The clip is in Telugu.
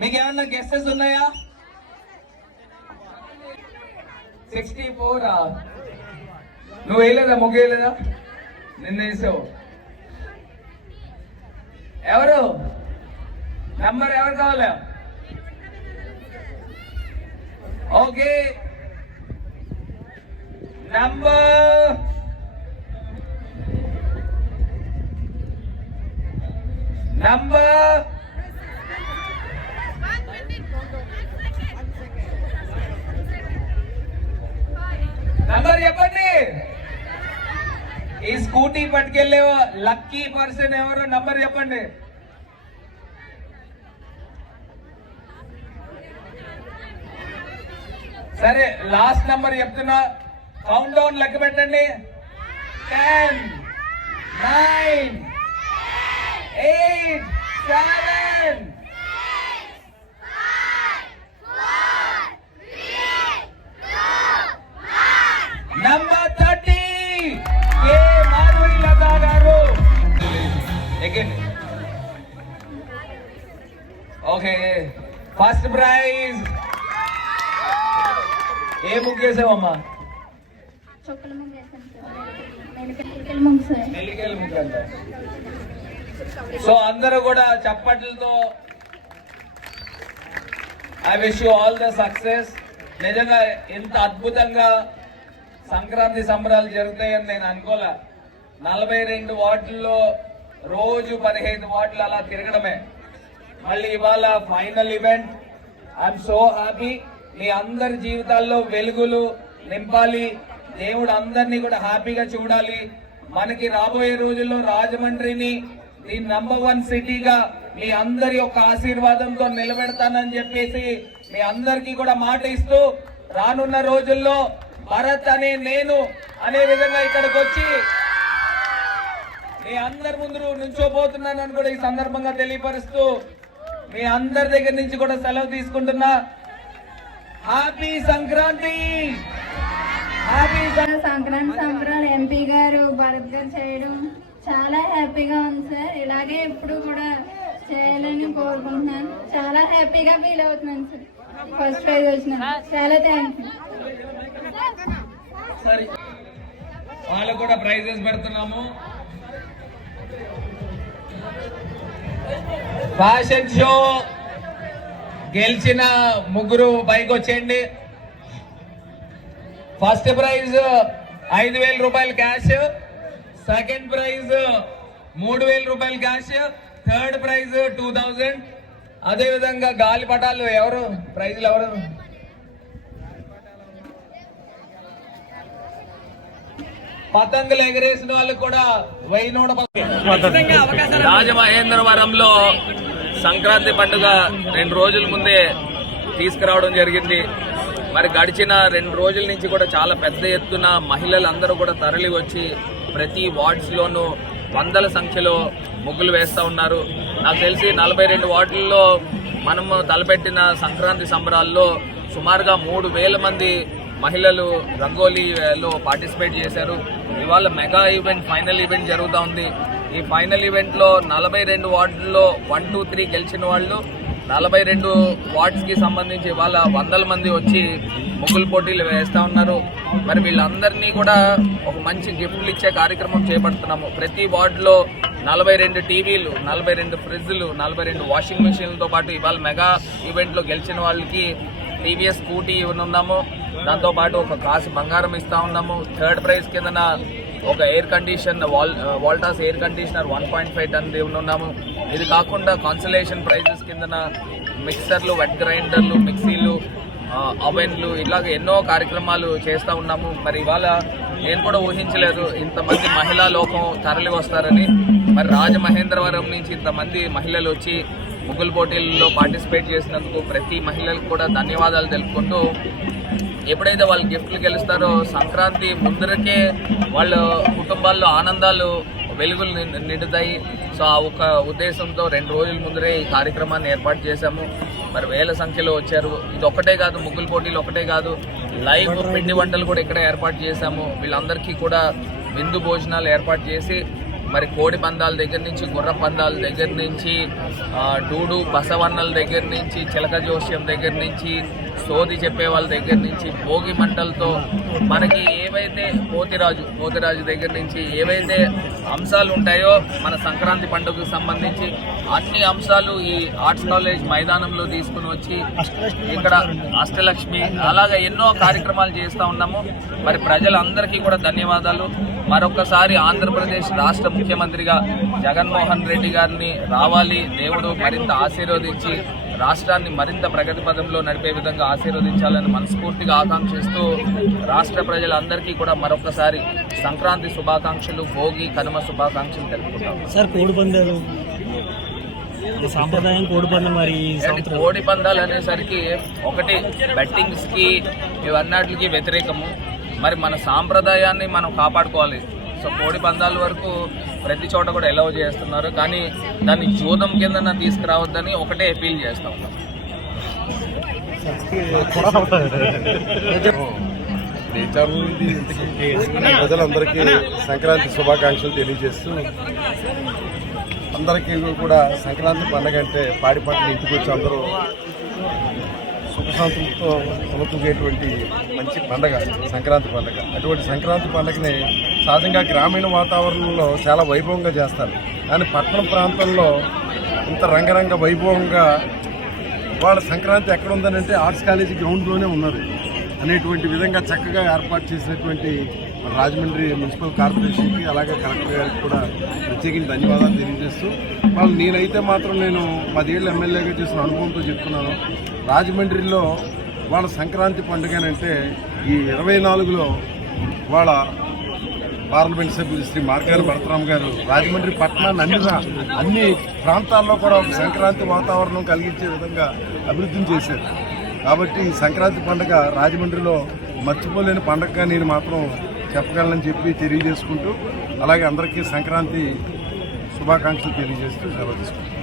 మీకు ఏమన్నా గెస్టెస్ ఉన్నాయా? సిక్స్టీ ఫోర్ నువ్వు వేయలేదా? ముగ్గు వేయలేదా? నిన్న వేసావు. ఎవరు? నంబర్ ఎవరు కావాలా? ఓకే. నంబర్ నంబర్ నంబర్ చెప్పండి. ఈ స్కూటీ పట్టుకెళ్ళే లక్కీ పర్సన్ ఎవరు నంబర్ చెప్పండి. సరే లాస్ట్ నంబర్ చెప్తున్నా. కౌంట్ డౌన్ లెక్క పెట్టండి. Ten nine eight seven okay first prize ఏ బుక్ చేసావమ్మా సో అందరూ కూడా చప్పట్లతో I wish you all the success నిజంగా ఇంత అద్భుతంగా సంక్రాంతి సంబరాలు జరుగుతాయని నేను అనుకోలే. నలభై రెండు వార్డుల్లో రోజు పదిహేను వార్డులు అలా తిరగడమే. మళ్ళీ ఇవాళ final event. I'm so happy మీ అందరి జీవితాల్లో వెలుగులు నింపాలి. దేవుడు అందరినీ కూడా హ్యాపీగా చూడాలి. మనకి రాబోయే రోజుల్లో రాజమండ్రిని ఈ నంబర్ వన్ సిటీగా మీ అందరి యొక్క ఆశీర్వాదంతో నిలబెడతానని చెప్పేసి మీ అందరికీ కూడా మాట ఇస్తూ రానున్న రోజుల్లో భరత్ అనే నేను అనే విధంగా ఇక్కడికి వచ్చి మీ అందరి ముందు నుంచోబోతున్నానని కూడా ఈ సందర్భంగా తెలియపరుస్తూ మీ అందరి దగ్గర నుంచి కూడా సెలవు తీసుకుంటున్నా. హ్యాపీ సంక్రాంతి హ్యాపీ సంక్రాంతి సంబరాలు ఎంపీ గారు భరత్ గారు చేయడం చాలా హ్యాపీగా ఉంది సార్. ఇలాగే ఎప్పుడు కూడా చేయాలని కోరుకుంటున్నాను. చాలా హ్యాపీగా ఫీల్ అవుతున్నాను సార్. ఫస్ట్ ప్రైజ్ వచ్చిన చాలా థ్యాంక్స్ సరే. వాళ్ళకు కూడా ప్రైజెస్ పెడుతున్నాము. Fashion show. గెలిచిన ముగ్గురు పైకి వచ్చేయండి. ఫస్ట్ ప్రైజ్ ఐదు వేల రూపాయలు క్యాష్. సెకండ్ ప్రైజ్ మూడు వేల రూపాయలు cash. Third prize two thousand. అదేవిధంగా గాలిపటాలు ఎవరు? ప్రైజ్లు ఎవరు? పతంగులు ఎగరేసిన వాళ్ళు కూడా వెయ్యి నూట రాజమహేంద్రవరంలో సంక్రాంతి పండుగ రెండు రోజుల ముందే తీసుకురావడం జరిగింది. మరి గడిచిన రెండు రోజుల నుంచి కూడా చాలా పెద్ద ఎత్తున మహిళలందరూ కూడా తరలి వచ్చి ప్రతి వార్డ్స్లోనూ వందల సంఖ్యలో ముగ్గులు వేస్తూ ఉన్నారు. నాకు తెలిసి నలభై రెండు వార్డుల్లో మనము తలపెట్టిన సంక్రాంతి సంబరాల్లో సుమారుగా మూడు వేల మంది మహిళలు రంగోలీలో పార్టిసిపేట్ చేశారు. ఇవాళ మెగా ఈవెంట్ ఫైనల్ ఈవెంట్ జరుగుతూ ఉంది. ఈ ఫైనల్ ఈవెంట్లో నలభై రెండు వార్డుల్లో వన్ టూ త్రీ గెలిచిన వాళ్ళు నలభై రెండు వార్డ్స్కి సంబంధించి వాళ్ళ వందల మంది వచ్చి ముగ్గులు పోటీలు వేస్తూ ఉన్నారు. మరి వీళ్ళందరినీ కూడా ఒక మంచి గిఫ్ట్లు ఇచ్చే కార్యక్రమం చేపడుతున్నాము. ప్రతి వార్డులో నలభై రెండు టీవీలు నలభై రెండు ఫ్రిడ్జ్లు నలభై రెండు వాషింగ్ మెషిన్లతో పాటు ఇవాళ మెగా ఈవెంట్లో గెలిచిన వాళ్ళకి టీవీఎస్ స్కూటీ ఇవ్వనున్నాము. దాంతో పాటు ఒక కాసు బంగారం ఇస్తా ఉన్నాము. థర్డ్ ప్రైజ్ కిందన ఒక air condition wall Voltas air conditioner one point five ton ఉన్నాము. ఇది కాకుండా కాన్సలేషన్ ప్రైజెస్ కిందన మిక్సర్లు వెట్ గ్రైండర్లు మిక్సీలు అవెన్లు ఇలాగ ఎన్నో కార్యక్రమాలు చేస్తూ ఉన్నాము. మరి ఇవాళ నేను కూడా ఊహించలేదు ఇంతమంది మహిళా లోకం తరలి వస్తారని. మరి రాజమహేంద్రవరం నుంచి ఇంతమంది మహిళలు వచ్చి ముగ్గులు పోటీల్లో పార్టిసిపేట్ చేసినందుకు ప్రతి మహిళలకు కూడా ధన్యవాదాలు తెలుపుకుంటూ ఎప్పుడైతే వాళ్ళు గిఫ్ట్లు గెలుస్తారో సంక్రాంతి ముందరకే వాళ్ళ కుటుంబాల్లో ఆనందాలు వెలుగులు నిండుతాయి. సో ఆ ఒక ఉద్దేశంతో రెండు రోజుల ముందరే ఈ కార్యక్రమాన్ని ఏర్పాటు చేశాము. మరి వేల సంఖ్యలో వచ్చారు. ఇది ఒకటే కాదు ముగ్గులు పోటీలు ఒకటే కాదు. లైవ్ పిండి వంటలు కూడా ఇక్కడ ఏర్పాటు చేశాము. వీళ్ళందరికీ కూడా విందు భోజనాలు ఏర్పాటు చేసి మరి కోడి పందాల దగ్గర నుంచి గుర్ర పందాల దగ్గర నుంచి డూడు బసవన్నల దగ్గర నుంచి చిలక జోస్యం దగ్గర నుంచి సోది చెప్పే వాళ్ళ దగ్గర నుంచి భోగి మంటలతో మనకి ఏవైతే పోతిరాజు పోతిరాజు దగ్గర నుంచి ఏవైతే అంశాలు ఉంటాయో మన సంక్రాంతి పండుగకు సంబంధించి అన్ని అంశాలు ఈ ఆర్ట్స్ కాలేజ్ మైదానంలో తీసుకుని వచ్చి ఇక్కడ అష్టలక్ష్మి అలాగా ఎన్నో కార్యక్రమాలు చేస్తూ ఉన్నాము. మరి ప్రజలందరికీ కూడా ధన్యవాదాలు. మరొకసారి ఆంధ్రప్రదేశ్ రాష్ట్ర ముఖ్యమంత్రిగా జగన్మోహన్ రెడ్డి గారిని రావాలి దేవుడు మరింత ఆశీర్వదించి రాష్ట్రాన్ని మరింత ప్రగతి పదంలో నడిపే విధంగా ఆశీర్వదించాలని మనస్ఫూర్తిగా ఆకాంక్షిస్తూ రాష్ట్ర ప్రజలందరికీ కూడా మరొకసారి సంక్రాంతి శుభాకాంక్షలు భోగి కనుమ శుభాకాంక్షలు తెలుపుకుంటాం. సార్ కోడి పందాలు. సాంప్రదాయం కోడి పందెం మరి కోడి పందాలు అనేసరికి ఒకటి బెట్టింగ్స్కి ఇవన్నిటికి వ్యతిరేకము. మరి మన సాంప్రదాయాన్ని మనం కాపాడుకోవాలి. సో కోడి పందాల వరకు ప్రతి చోట కూడా ఎలవ్ చేస్తున్నారు. కానీ దాన్ని జూదం కింద తీసుకురావద్దని ఒకటే అపీల్ చేస్తా. ప్రజలందరికీ సంక్రాంతి శుభాకాంక్షలు తెలియజేస్తూ అందరికీ కూడా సంక్రాంతి పండగ అంటే పాడి పంటలు ఇంటికి వచ్చి అందరూ సుఖశాంతులతో కొనుక్కునేటువంటి మంచి పండగ సంక్రాంతి పండగ. అటువంటి సంక్రాంతి పండగని సహజంగా గ్రామీణ వాతావరణంలో చాలా వైభవంగా చేస్తారు. కానీ పట్టణ ప్రాంతంలో ఇంత రంగరంగ వైభవంగా వాళ్ళ సంక్రాంతి ఎక్కడ ఉందనంటే ఆర్ట్స్ కాలేజీ గ్రౌండ్లోనే ఉన్నది. అనేటువంటి విధంగా చక్కగా ఏర్పాటు చేసినటువంటి రాజమండ్రి మున్సిపల్ కార్పొరేషన్కి అలాగే కలెక్టర్ గారికి కూడా ప్రత్యేకించి ధన్యవాదాలు తెలియజేస్తూ వాళ్ళు నేనైతే మాత్రం నేను పదేళ్ళు ఎమ్మెల్యేగా చేసిన అనుభవంతో చెప్తున్నాను. రాజమండ్రిలో వాళ్ళ సంక్రాంతి పండుగనంటే ఈ ఇరవై నాలుగులో వాళ్ళ పార్లమెంట్ సభ్యులు శ్రీ మార్గాల భరతరామ్ గారు రాజమండ్రి పట్టణాన్ని అన్ని అన్ని ప్రాంతాల్లో కూడా ఒక సంక్రాంతి వాతావరణం కలిగించే విధంగా అభివృద్ధిని చేశారు. కాబట్టి ఈ సంక్రాంతి పండుగ రాజమండ్రిలో మర్చిపోలేని పండుగగా నేను మాత్రం చెప్పగలనని చెప్పి తెలియజేసుకుంటూ అలాగే అందరికీ సంక్రాంతి శుభాకాంక్షలు తెలియజేస్తూ సెలవు తీసుకుంటాను